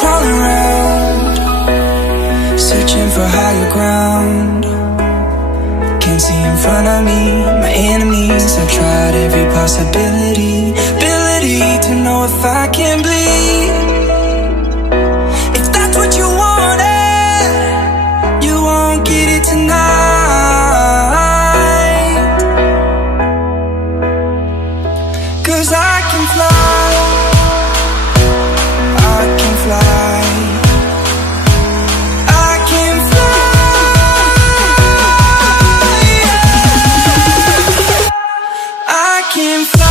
crawling around, searching for higher ground. Can't see in front of me, my enemies. I've tried every possibility, ability to know if I can bleed. If that's what you wanted, you won't get it tonight. 'Cause I can fly, I can fly. Can fly.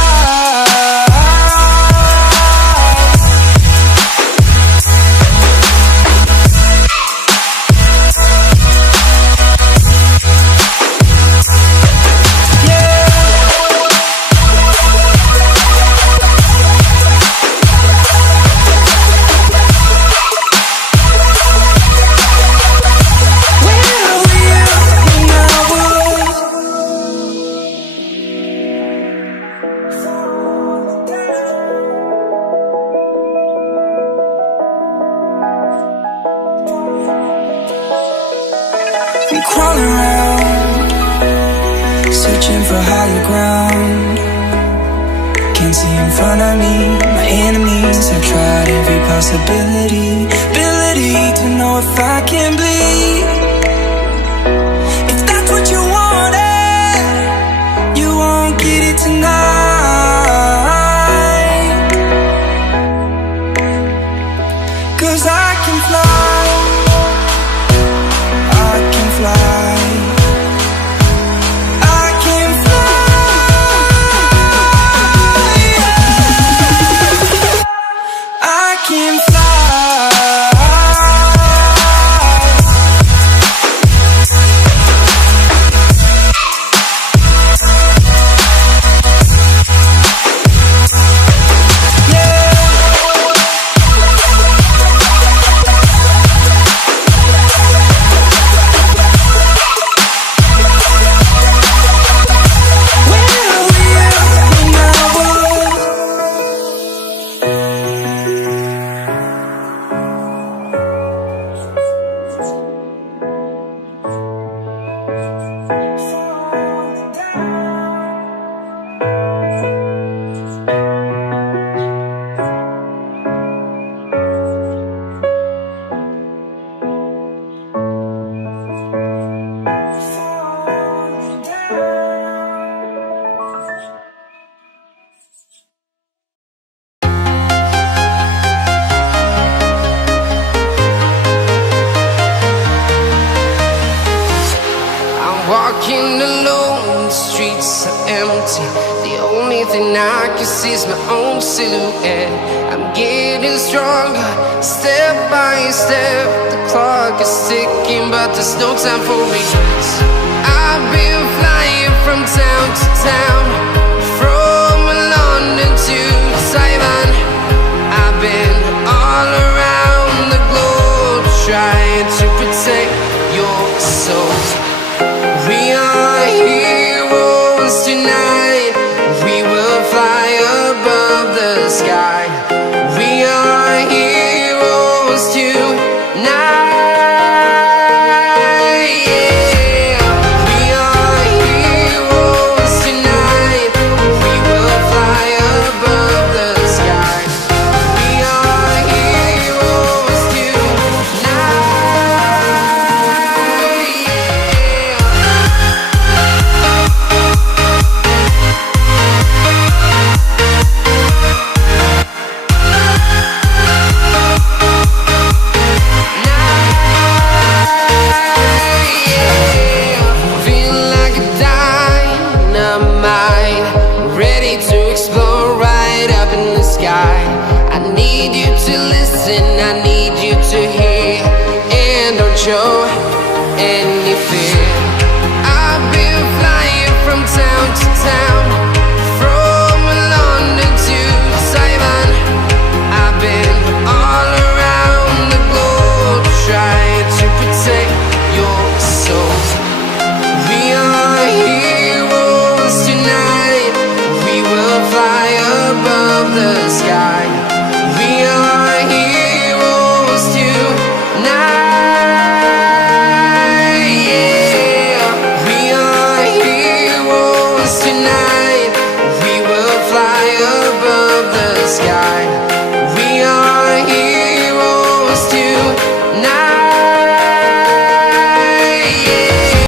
I'm crawling around, searching for higher ground. Can't see in front of me, my enemies. I've tried every possibility, ability to know if I can bleed. If that's what you wanted, you won't get it tonight. 'Cause I can fly, I can fly. I can fly. I can fly. Walking alone, the streets are empty. The only thing I can see is my own silhouette. I'm getting stronger, step by step. The clock is ticking, but there's no time for regrets. I've been flying from town to town, from London to Taiwan. I've been all around the globe, trying to protect your soul. We are heroes tonight. We will fly above the sky. We are heroes tonight. Yeah. We are heroes tonight. We will fly above the sky. We are heroes tonight. I need you to listen, I need you to hear, and don't show any fear. I've been flying from town to town,